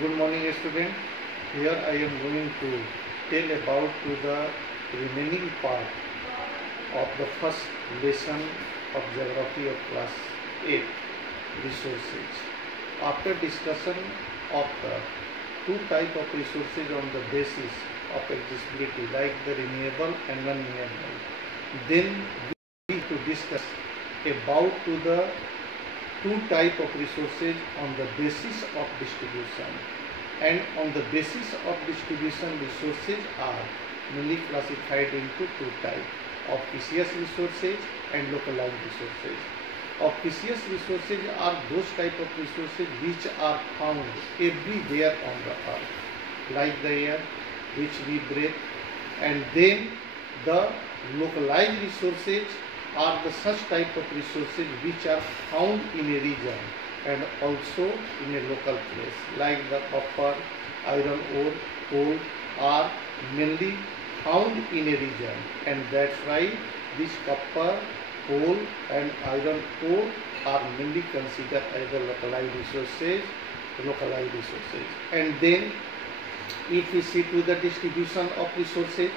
Good morning, student. Here I am going to tell about the remaining part of the first lesson of geography of class 8, resources. After discussion of the two type of resources on the basis of accessibility, like the renewable and non-renewable, then we need to discuss about the two type of resources on the basis of distribution. And on the basis of distribution, resources are mainly classified into two types: officious resources and localized resources. Officious resources are those type of resources which are found everywhere on the earth, like the air which we breathe. And then the localized resources are the such type of resources which are found in a region and also in a local place, like the copper, iron ore, coal are mainly found in a region, and that's why this copper, coal and iron ore are mainly considered as the localized resources. And then if we see to the distribution of resources,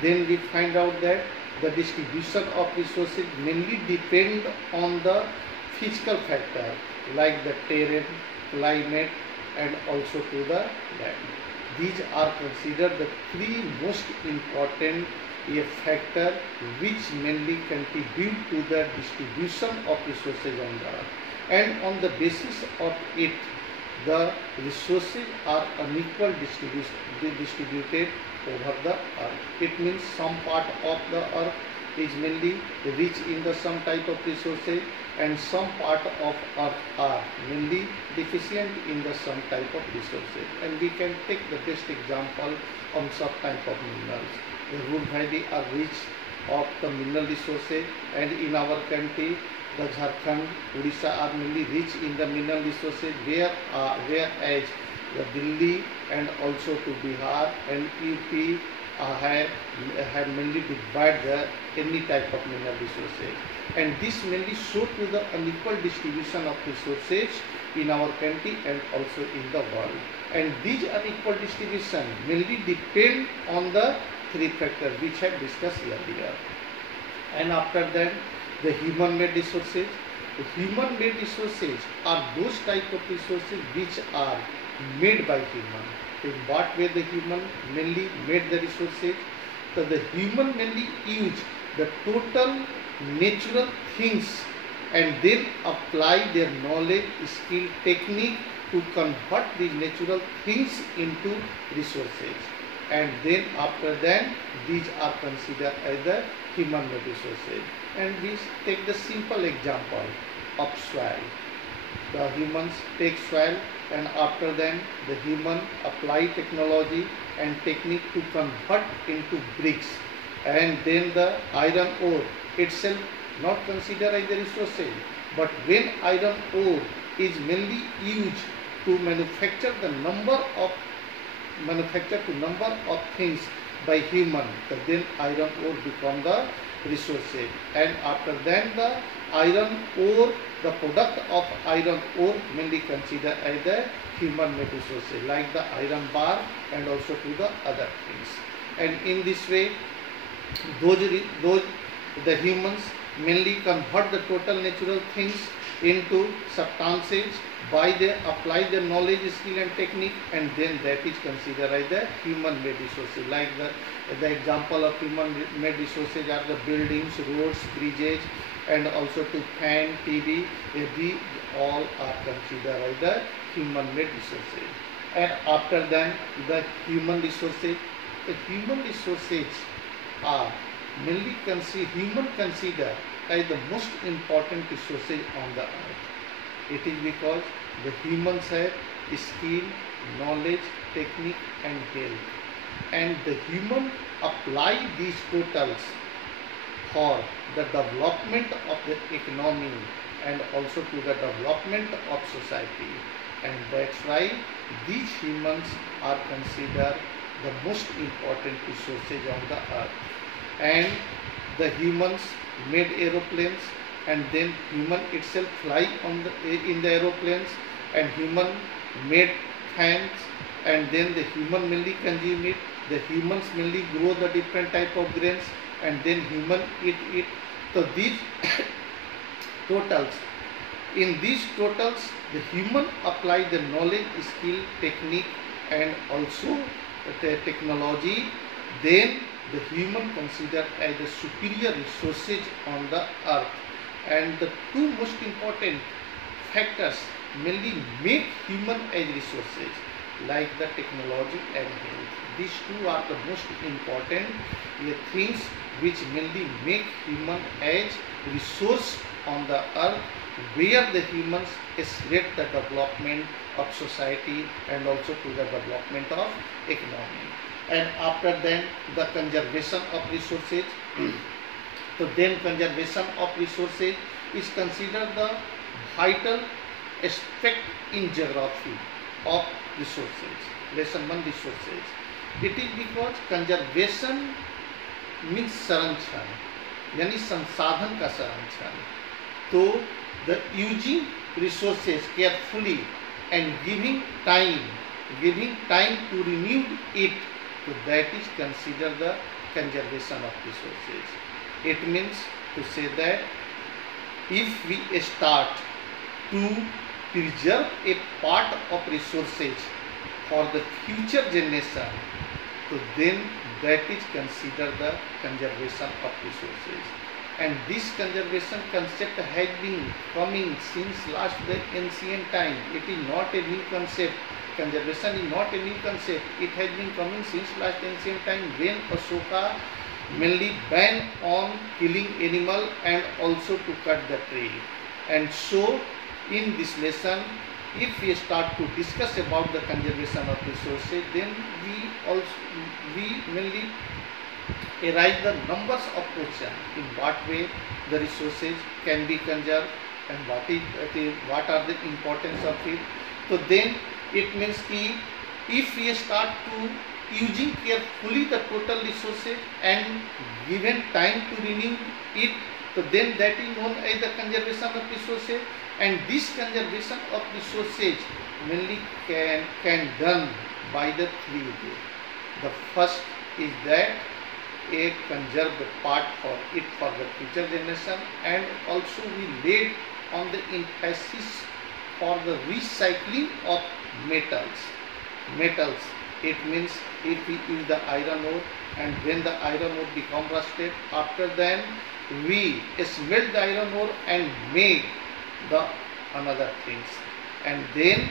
then we find out that the distribution of resources mainly depend on the physical factor, like the terrain, climate and also to the land. These are considered the three most important factor which mainly contribute to the distribution of resources on the earth. And on the basis of it, the resources are unequal distributed over the earth. It means some part of the earth is mainly rich in the some type of resources, and some part of earth are mainly deficient in the some type of resources. And we can take the best example on some type of minerals. The Ruhr Valley are rich of the mineral resources, and in our country the Jharkhand, Odisha are mainly rich in the mineral resources, whereas the Delhi and also to Bihar and UP have mainly divided any type of mineral resources. And this mainly show to the unequal distribution of resources in our country and also in the world. And these unequal distribution mainly depend on the three factors which I have discussed earlier. And after that, the human-made resources. The human-made resources are those type of resources which are made by human. In what way the human mainly made the resources? So the human mainly use the total natural things and then apply their knowledge, skill, technique to convert these natural things into resources. And then after that, these are considered as the human-made resources. And we take the simple example of soil. The humans take soil, and after them the human apply technology and technique to convert into bricks. And then the iron ore itself not considered as the resources, but when iron ore is mainly used to manufacture number of things by human, then iron ore become the resources. And after that, the iron ore, the product of iron ore mainly considered as the human-made resources, like the iron bar and also to the other things. And in this way, the humans mainly convert the total natural things into substances by they apply their knowledge, skill and technique, and then that is considered as the human-made resources. Like the example of human-made resources are the buildings, roads, bridges, and also to fan, TV. These all are considered as the human-made resources. And after that, the human resources are mainly human consider as the most important resources on the earth. It is because the humans have skill, knowledge, technique and health, and the human apply these totals for the development of the economy and also to the development of society. And that's why these humans are considered the most important resources on the earth. And the humans made aeroplanes, and then human itself fly in the aeroplanes, and human made fans, and then the human mainly consume it. The humans mainly grow the different type of grains, and then human eat it. So these totals, in these totals, the human apply the knowledge, skill, technique, and also the technology. Then the human consider as the superior resources on the earth. And the two most important factors mainly make human as resources, like the technology and health. These two are the most important things which mainly make human as resource on the earth, where the humans accelerate the development of society and also to the development of economy. And after then the conservation of resources. So then conservation of resources is considered the vital aspect in geography of resources. Lesson 1, resources. It is because conservation means संरक्षण, यानी संसाधन का संरक्षण. तो the using resources carefully and giving time to renew it, so that is considered the conservation of resources. It means to say that if we start to preserve a part of resources for the future generation, so then that is considered the conservation of resources. And this conservation concept has been coming since last the ancient time. It is not a new concept. Conservation is not a new concept. It has been coming since last ancient time, when Ashoka mainly banned on killing animal and also to cut the tree. And so in this lesson, if we start to discuss about the conservation of resources, then we mainly arise the numbers of questions in what way the resources can be conserved and what are the importance of it. So then it means कि if we start to using carefully the total resources and given time to renew it, so then that is known as the conservation of resources. And this conservation of resources mainly can done by the 3 ways. The first is that a conserved part for it for the future generation, and also we laid on the emphasis for the recycling of metals. It means if we use the iron ore and then the iron ore become rusted, after then we smelt the iron ore and make the another things, and then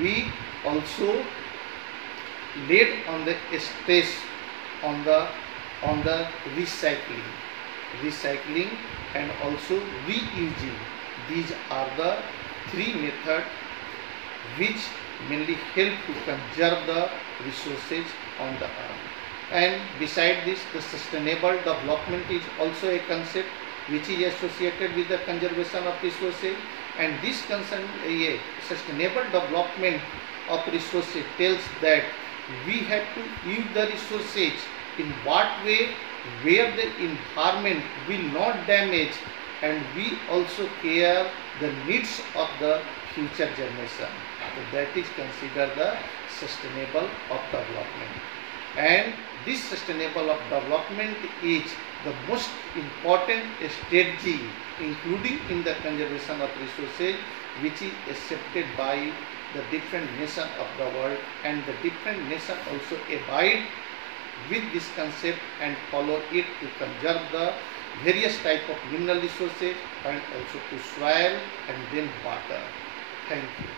we also laid on the stress on the recycling and also reusing. These are the 3 methods which mainly help to conserve the resources on the earth. And beside this, the sustainable development is also a concept which is associated with the conservation of resources. And this sustainable development of resources tells that we have to use the resources in what way where the environment will not damage, and we also care the needs of the future generation. So that is considered the sustainable of development. And this sustainable of development is the most important strategy including in the conservation of resources, which is accepted by the different nations of the world, and the different nations also abide with this concept and follow it to conserve the various type of mineral resources and also to soil and then water. Thank you.